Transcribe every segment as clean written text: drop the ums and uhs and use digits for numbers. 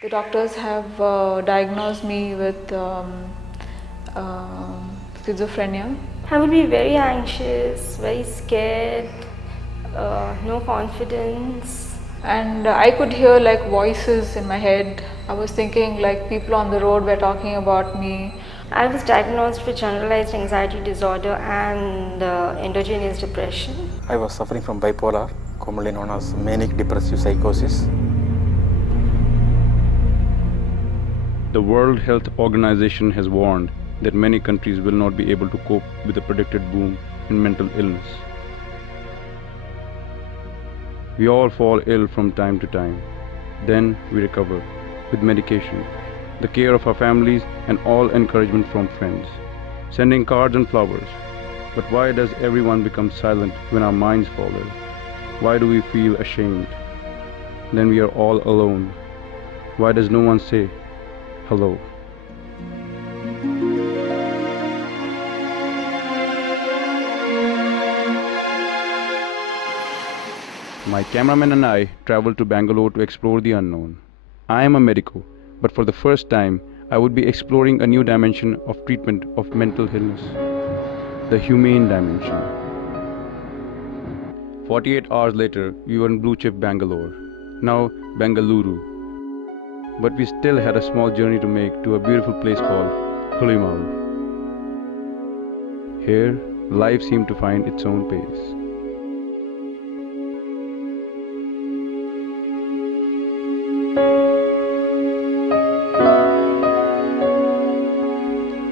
The doctors have diagnosed me with schizophrenia. I would be very anxious, very scared, no confidence. And I could hear like voices in my head. I was thinking like people on the road were talking about me. I was diagnosed with generalized anxiety disorder and endogenous depression. I was suffering from bipolar, commonly known as manic depressive psychosis. The World Health Organization has warned that many countries will not be able to cope with the predicted boom in mental illness. We all fall ill from time to time. Then we recover with medication, the care of our families, and all encouragement from friends, sending cards and flowers. But why does everyone become silent when our minds fall ill? Why do we feel ashamed? Then we are all alone. Why does no one say hello? My cameraman and I traveled to Bangalore to explore the unknown. I am a medico, but for the first time, I would be exploring a new dimension of treatment of mental illness, the humane dimension. 48 hours later, we were in blue chip Bangalore, now Bengaluru. But we still had a small journey to make to a beautiful place called Hulimal. Here, life seemed to find its own pace.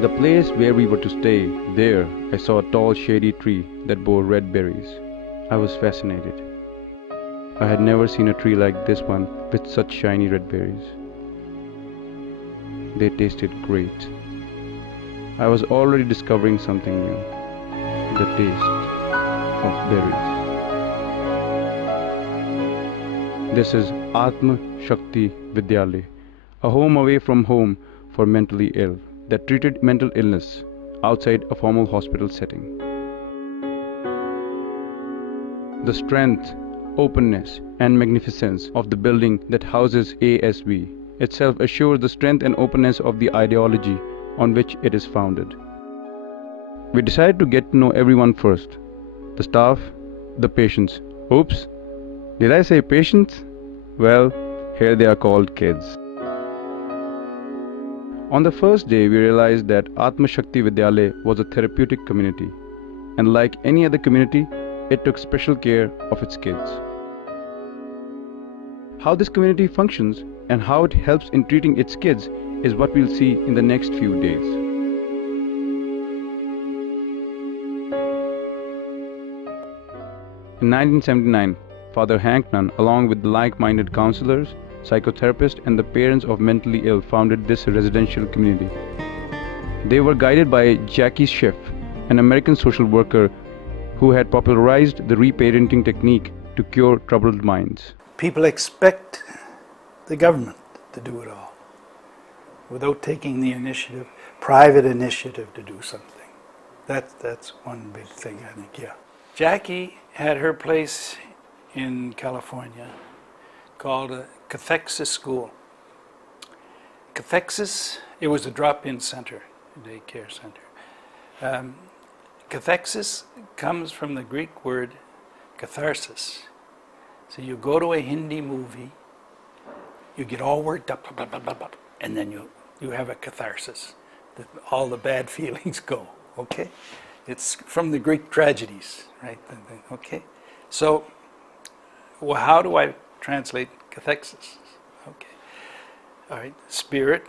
The place where we were to stay, there I saw a tall shady tree that bore red berries. I was fascinated. I had never seen a tree like this one with such shiny red berries. They tasted great. I was already discovering something new, the taste of berries. This is Athma Shakti Vidyalaya, a home away from home for mentally ill that treated mental illness outside a formal hospital setting. The strength, openness, and magnificence of the building that houses ASV itself assures the strength and openness of the ideology on which it is founded. We decided to get to know everyone first, the staff, the patients. Oops, did I say patients? Well, here they are called kids. On the first day, we realized that Athma Shakti Vidyalaya was a therapeutic community, and like any other community, it took special care of its kids. How this community functions and how it helps in treating its kids is what we'll see in the next few days. In 1979, Father Hank Nunn, along with the like-minded counselors, psychotherapists, and the parents of mentally ill, founded this residential community. They were guided by Jackie Schiff, an American social worker who had popularized the reparenting technique to cure troubled minds. People expect the government to do it all without taking the initiative, private initiative to do something. That's one big thing, I think, yeah. Jackie had her place in California called a cathexis school. Cathexis, it was a drop-in center, a daycare center. Cathexis comes from the Greek word catharsis. So you go to a Hindi movie, you get all worked up, blah, blah, blah, blah, and then you have a catharsis. All the bad feelings go, okay? It's from the Greek tragedies, right? Okay? So, well, how do I translate cathexis? Okay. All right. Spirit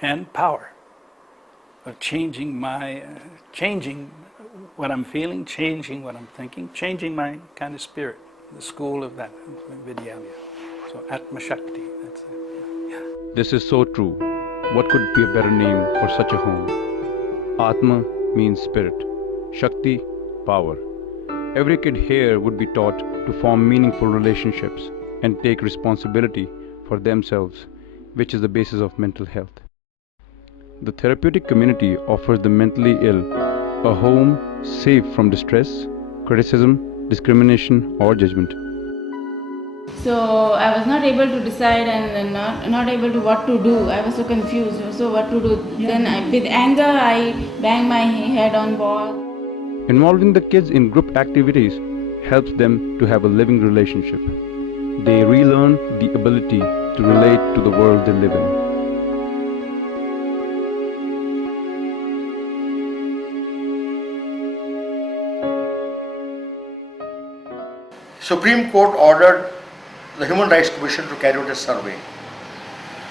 and power of changing changing what I'm feeling, changing what I'm thinking, changing my kind of spirit. The school of that, Vidyalaya. So Athma Shakti, that's it. Yeah. This is so true. What could be a better name for such a home? Atma means spirit, Shakti, power. Every kid here would be taught to form meaningful relationships and take responsibility for themselves, which is the basis of mental health. The therapeutic community offers the mentally ill a home safe from distress, criticism, discrimination, or judgment. So I was not able to decide and not able to what to do. I was so confused. So what to do? Then with anger, I banged my head on wall. Involving the kids in group activities helps them to have a living relationship. They relearn the ability to relate to the world they live in. Supreme Court ordered the Human Rights Commission to carry out a survey.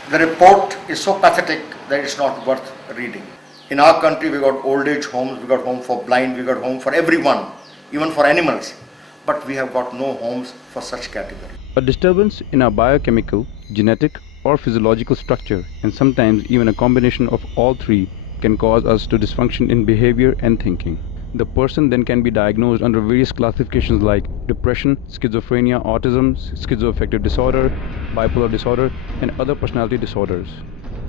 The report is so pathetic that it's not worth reading. In our country, we got old age homes, we got home for blind, we got home for everyone, even for animals. But we have got no homes for such category. A disturbance in our biochemical, genetic, or physiological structure, and sometimes even a combination of all three, can cause us to dysfunction in behavior and thinking. The person then can be diagnosed under various classifications like depression, schizophrenia, autism, schizoaffective disorder, bipolar disorder, and other personality disorders.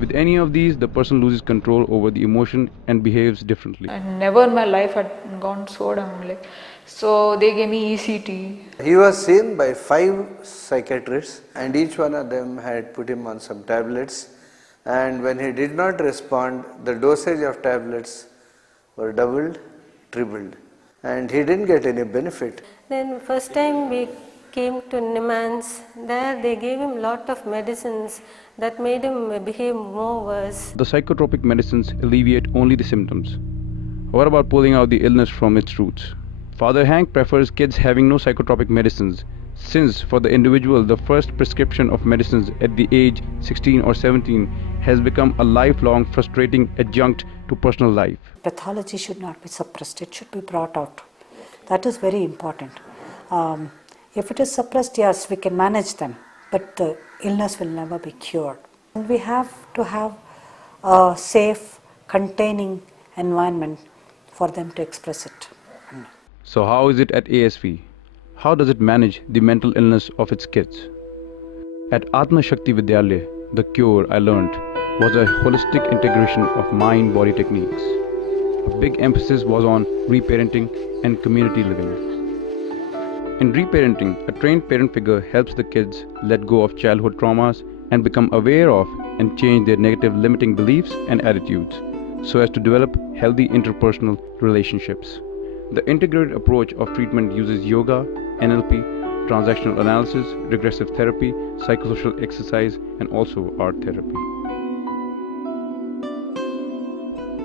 With any of these, the person loses control over the emotion and behaves differently. And never in my life had gone so down. Like, so they gave me ECT. He was seen by 5 psychiatrists and each one of them had put him on some tablets, and when he did not respond, the dosage of tablets were doubled, tripled, and he didn't get any benefit. Then first time we came to Nimans, there they gave him lot of medicines that made him behave more worse. The psychotropic medicines alleviate only the symptoms. What about pulling out the illness from its roots? Father Hank prefers kids having no psychotropic medicines, since for the individual the first prescription of medicines at the age 16 or 17 has become a lifelong frustrating adjunct to personal life. Pathology should not be suppressed, it should be brought out. That is very important. If it is suppressed, yes, we can manage them, but the illness will never be cured. And we have to have a safe, containing environment for them to express it. So how is it at ASV? How does it manage the mental illness of its kids? At Athma Shakti Vidyalaya, the cure, I learned, was a holistic integration of mind-body techniques. A big emphasis was on reparenting and community living. In reparenting, a trained parent figure helps the kids let go of childhood traumas and become aware of and change their negative limiting beliefs and attitudes so as to develop healthy interpersonal relationships. The integrated approach of treatment uses yoga, NLP, transactional analysis, regressive therapy, psychosocial exercise, and also art therapy.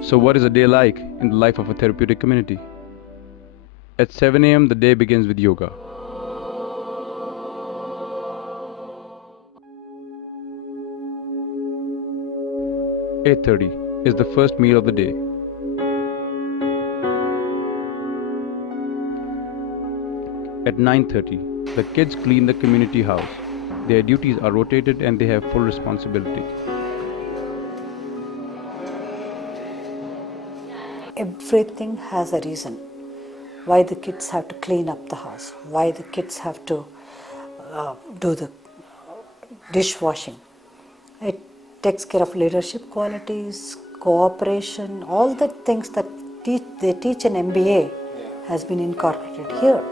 So what is a day like in the life of a therapeutic community? At 7 a.m. the day begins with yoga. At 8:30 is the first meal of the day. At 9:30, the kids clean the community house. Their duties are rotated and they have full responsibility. Everything has a reason why the kids have to clean up the house, why the kids have to do the dishwashing. It takes care of leadership qualities, cooperation, all the things that they teach in MBA has been incorporated here.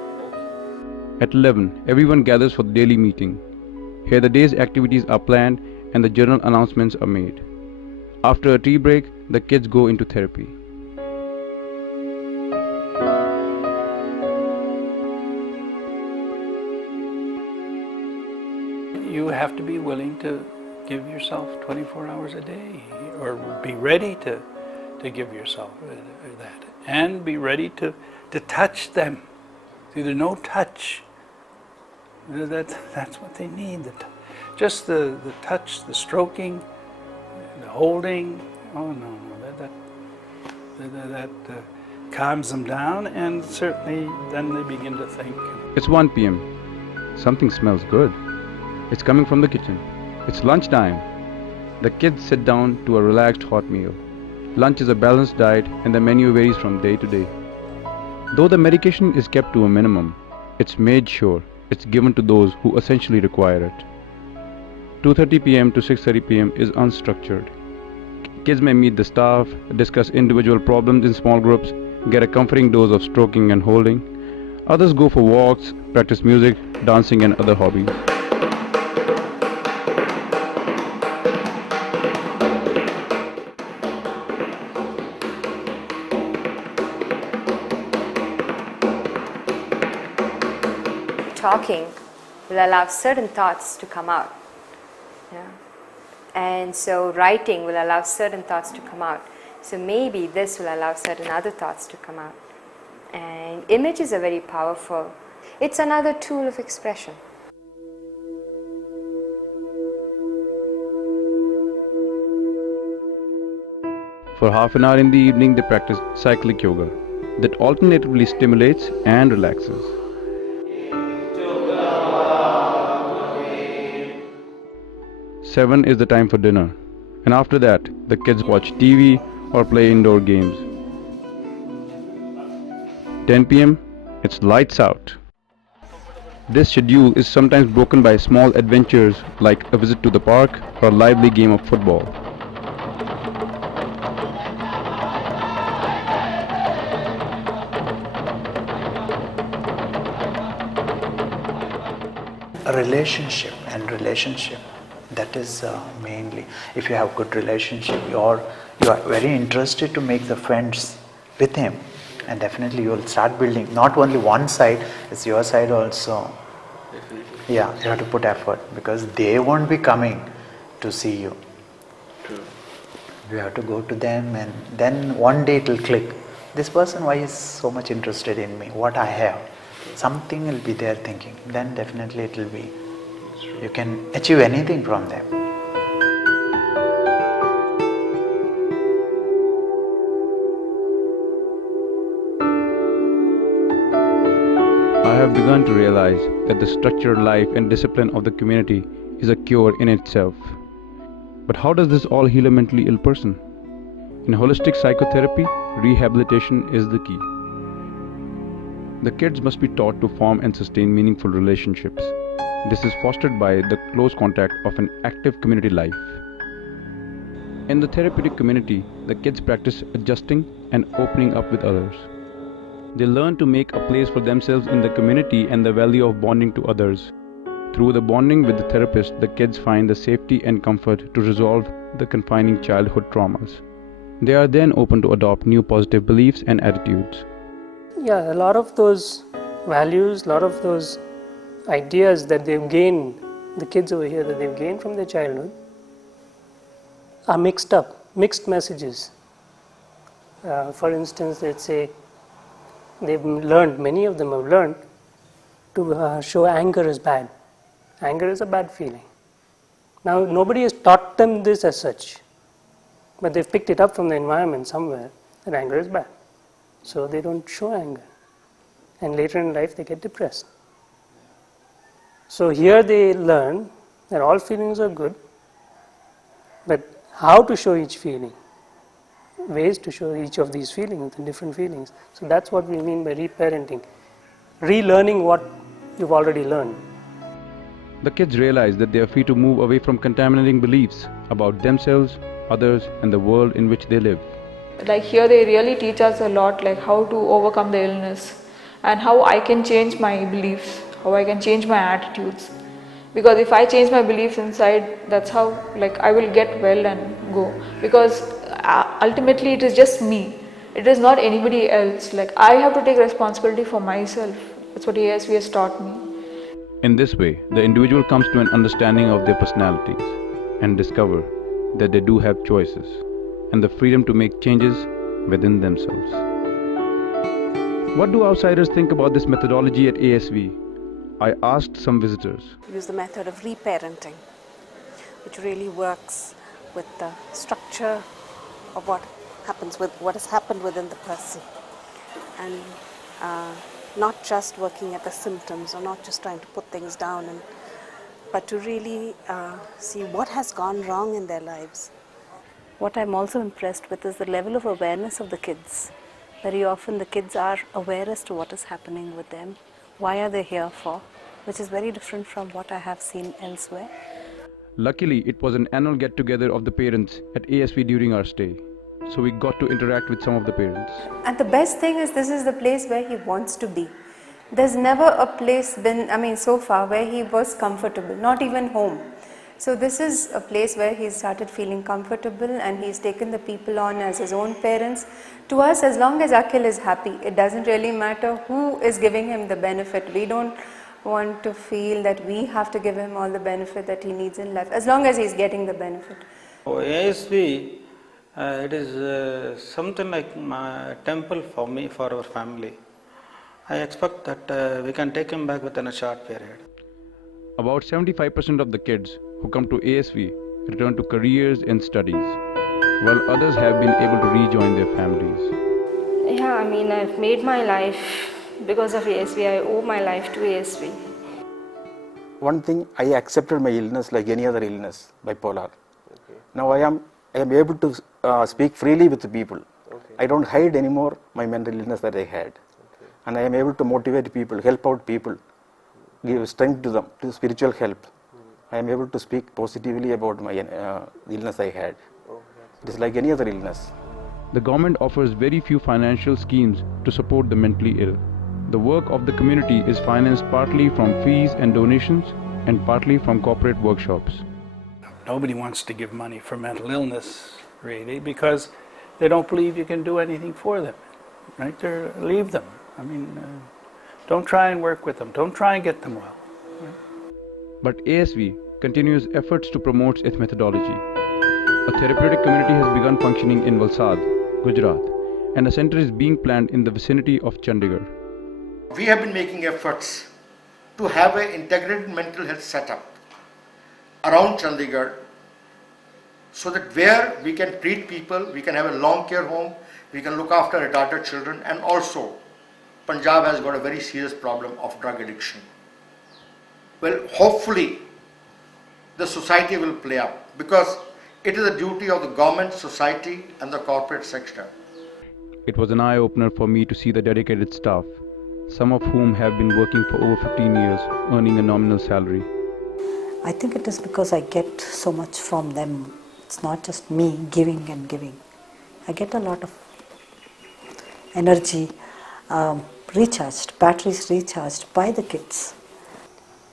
At 11, everyone gathers for the daily meeting. Here the day's activities are planned and the journal announcements are made. After a tea break, the kids go into therapy. You have to be willing to give yourself 24 hours a day, or be ready to give yourself that, and be ready to touch them. See, there's no touch. That's what they need. Just the touch, the stroking, the holding. Oh no, that calms them down, and certainly then they begin to think. It's 1 p.m. Something smells good. It's coming from the kitchen. It's lunchtime. The kids sit down to a relaxed hot meal. Lunch is a balanced diet and the menu varies from day to day. Though the medication is kept to a minimum, it's made sure it's given to those who essentially require it. 2:30 p.m. to 6:30 p.m. is unstructured. Kids may meet the staff, discuss individual problems in small groups, get a comforting dose of stroking and holding. Others go for walks, practice music, dancing and other hobbies. talking will allow certain thoughts to come out. Yeah. And so writing will allow certain thoughts to come out. So maybe this will allow certain other thoughts to come out. And images are very powerful. It's another tool of expression. For half an hour in the evening, they practice cyclic yoga that alternatively stimulates and relaxes. Seven is the time for dinner, and after that, the kids watch TV or play indoor games. 10 p.m. it's lights out. This schedule is sometimes broken by small adventures like a visit to the park or a lively game of football. A relationship, that is mainly, if you have good relationship, you are very interested to make the friends with him, and definitely you will start building not only one side, it's your side also. Definitely. Yeah, you have to put effort because they won't be coming to see you. True. You have to go to them, and then one day it will click. This person, why is so much interested in me? What I have? Something will be there thinking. Then definitely it will be. You can achieve anything from them. I have begun to realize that the structured life and discipline of the community is a cure in itself. But how does this all heal a mentally ill person? In holistic psychotherapy, rehabilitation is the key. The kids must be taught to form and sustain meaningful relationships. This is fostered by the close contact of an active community life. In the therapeutic community, the kids practice adjusting and opening up with others. They learn to make a place for themselves in the community and the value of bonding to others. Through the bonding with the therapist, the kids find the safety and comfort to resolve the confining childhood traumas. They are then open to adopt new positive beliefs and attitudes. Yeah, a lot of those values, a lot of those ideas that they've gained, the kids over here that they've gained from their childhood, are mixed up, mixed messages. For instance, let's say they've learned, many of them have learned to show anger is bad. Anger is a bad feeling. Now, nobody has taught them this as such, but they've picked it up from the environment somewhere that anger is bad. So they don't show anger. And later in life, they get depressed. So here they learn that all feelings are good, but how to show each feeling, ways to show each of these feelings, the different feelings. So that's what we mean by reparenting, relearning what you've already learned. The kids realize that they are free to move away from contaminating beliefs about themselves, others, and the world in which they live. Like here they really teach us a lot, like how to overcome the illness and how I can change my beliefs, how I can change my attitudes. Because if I change my beliefs inside, that's how like I will get well and go. Because ultimately it is just me. It is not anybody else. Like I have to take responsibility for myself. That's what ASV has taught me. In this way, the individual comes to an understanding of their personalities and discover that they do have choices and the freedom to make changes within themselves. What do outsiders think about this methodology at ASV? I asked some visitors. Use the method of reparenting, which really works with the structure of what has happened within the person, and not just working at the symptoms or not just trying to put things down, but to really see what has gone wrong in their lives. What I'm also impressed with is the level of awareness of the kids. Very often the kids are aware as to what is happening with them, why are they here for, which is very different from what I have seen elsewhere. Luckily, it was an annual get-together of the parents at ASV during our stay, so we got to interact with some of the parents. And the best thing is this is the place where he wants to be. There's never a place so far where he was comfortable, not even home. So this is a place where he started feeling comfortable and he's taken the people on as his own parents. To us, as long as Akhil is happy, it doesn't really matter who is giving him the benefit. We don't want to feel that we have to give him all the benefit that he needs in life, as long as he's getting the benefit. ASV, it is something like a temple for me, for our family. I expect that we can take him back within a short period. About 75% of the kids who come to ASV return to careers and studies, while others have been able to rejoin their families. Yeah, I mean, I've made my life because of ASV. I owe my life to ASV. One thing, I accepted my illness like any other illness, bipolar. Now I am able to speak freely with the people. I don't hide anymore my mental illness that I had. And I am able to motivate people, help out people, give strength to them, to spiritual help. I am able to speak positively about my illness I had. It is like any other illness. The government offers very few financial schemes to support the mentally ill. The work of the community is financed partly from fees and donations and partly from corporate workshops. Nobody wants to give money for mental illness, really, because they don't believe you can do anything for them. Right? Leave them. I mean, don't try and work with them. Don't try and get them well. Right? But ASV continues efforts to promote its methodology. A therapeutic community has begun functioning in Valsad, Gujarat, and a center is being planned in the vicinity of Chandigarh. We have been making efforts to have an integrated mental health setup around Chandigarh, so that where we can treat people, we can have a long care home, we can look after retarded children, and also Punjab has got a very serious problem of drug addiction. Well, hopefully the society will play up, because it is a duty of the government, society and the corporate sector. It was an eye-opener for me to see the dedicated staff, some of whom have been working for over 15 years, earning a nominal salary. I think it is because I get so much from them. It's not just me giving and giving. I get a lot of energy recharged, batteries recharged by the kids.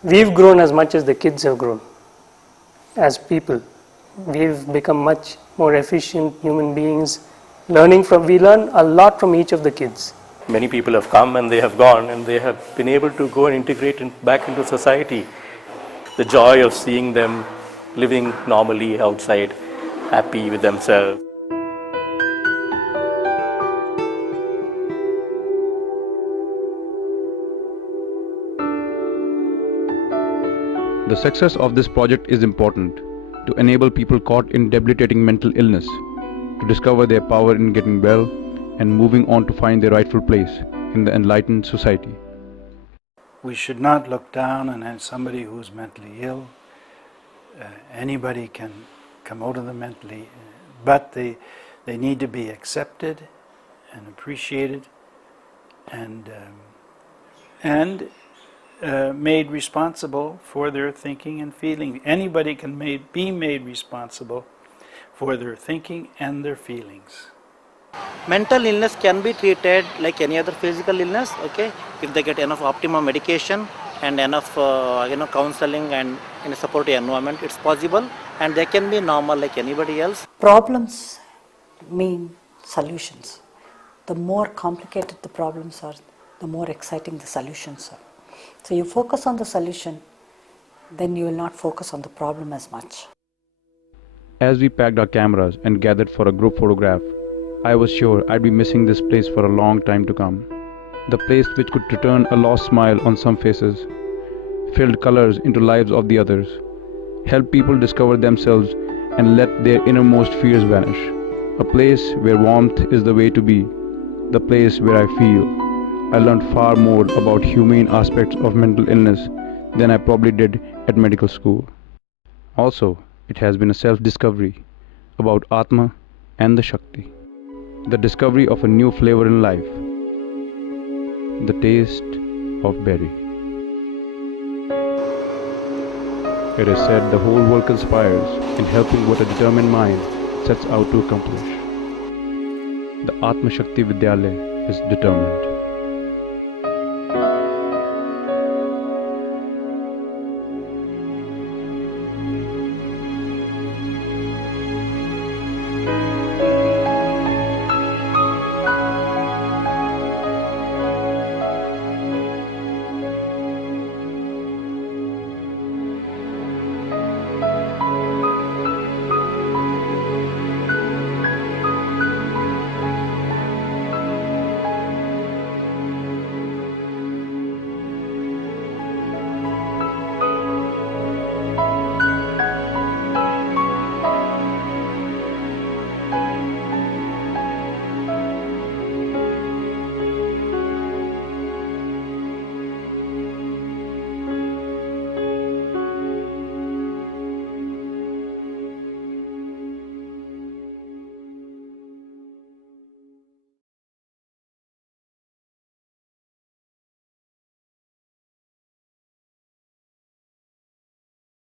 We've grown as much as the kids have grown as people. We've become much more efficient human beings. We learn a lot from each of the kids. Many people have come and they have gone, and they have been able to go and integrate back into society. The joy of seeing them living normally outside, happy with themselves. The success of this project is important to enable people caught in debilitating mental illness to discover their power in getting well and moving on to find their rightful place in the enlightened society. We should not look down on somebody who's mentally ill. Anybody can come out of the mentally, but they need to be accepted and appreciated and made responsible for their thinking and feeling. Anybody can be made responsible for their thinking and their feelings. Mental illness can be treated like any other physical illness, okay? If they get enough optimum medication and enough counseling and in a supportive environment, it's possible, and they can be normal like anybody else. Problems mean solutions. The more complicated the problems are, the more exciting the solutions are. So you focus on the solution, then you will not focus on the problem as much. As we packed our cameras and gathered for a group photograph, I was sure I'd be missing this place for a long time to come. The place which could return a lost smile on some faces, filled colors into lives of the others, help people discover themselves and let their innermost fears vanish. A place where warmth is the way to be, the place where I feel. I learned far more about humane aspects of mental illness than I probably did at medical school. Also, it has been a self-discovery about Athma and the Shakti. The discovery of a new flavor in life. The taste of berry. It is said the whole world conspires in helping what a determined mind sets out to accomplish. The Athma Shakti Vidyalaya is determined.